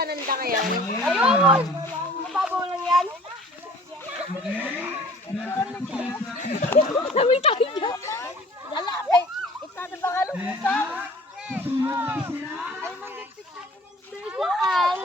pananda ngayon. Ayun! Mababaw lang yan. Sabi tayo dyan. Ala, ay, itata ba ka lumusa? Ay, manggapit ka na ng desaan.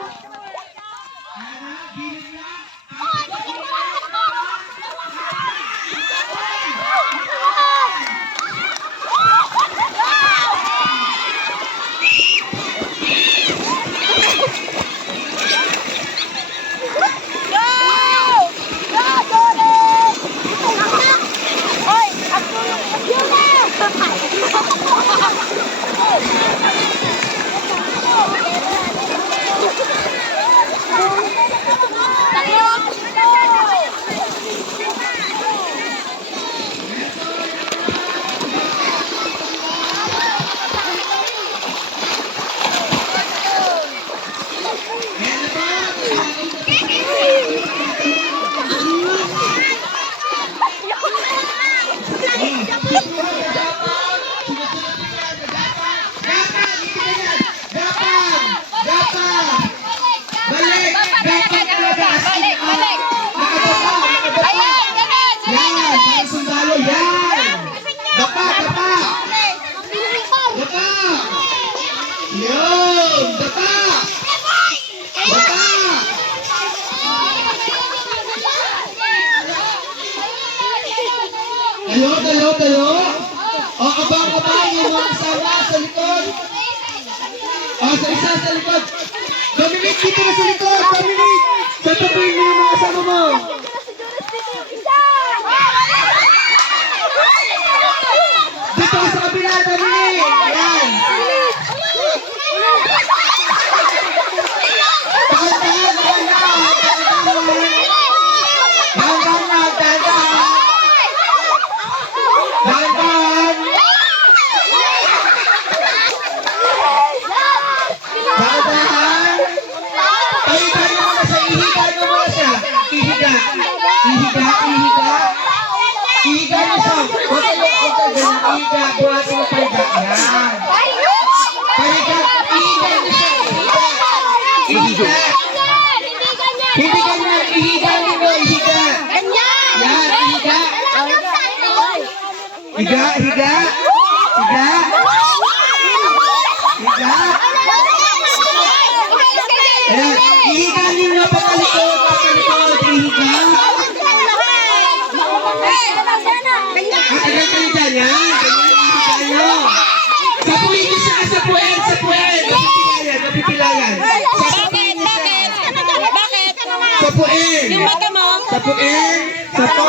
Tayo. O, abang-abang yung mga kasama sa likod. O, sa isa sa likod. Dominic, dito na sa likod. Dominic, tatapuin mo yung mga kasama mo. Dito ka sa kabila, Dominic. Yan. Hindi ganyan, ihiga nyo, ihiga. Yan, ihiga. Higa, higa. Higa. Higa. Ayan, ihiga nyo patalikod, ihiga. Agad kayo dyan, yan. Ganyan, ihiga nyo. Sapuin nyo siya, sapuin. Napipilayan. Sapuin. Yung mata mo. Sapuin. Sapo.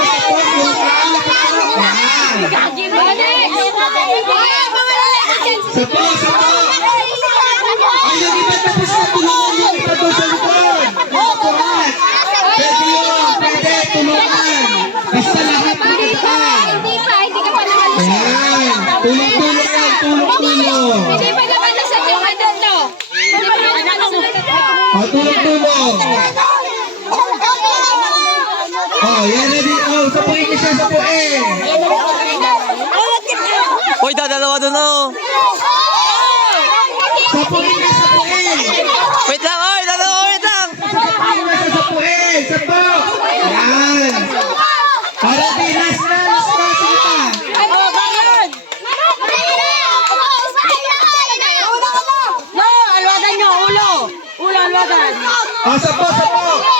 Sapo. Ayun, iba tapos na tulungan yung iba doon sa likod. Correct. Pwede yun. Pwede. Tulungan. Basta lahat magkatakan. Hindi ka pa naman. Ayan. Tulong-tulong yan. Tulong-tulong. Hindi pa naman nasa tingadal to. Hindi pa naman nasa Tulong-tulong. Yan na din. Sapuin niya siya, sapuin. Uy, dadalawa doon oh. Sapuin niya, sapuin. Wait lang, oy, dalawa, wait lang. Sapuin niya siya, sapuin. Sapo. Yan. Para di last na. Sige pa. alwadan nyo, ulo. Ulo, alwadan. Sapo.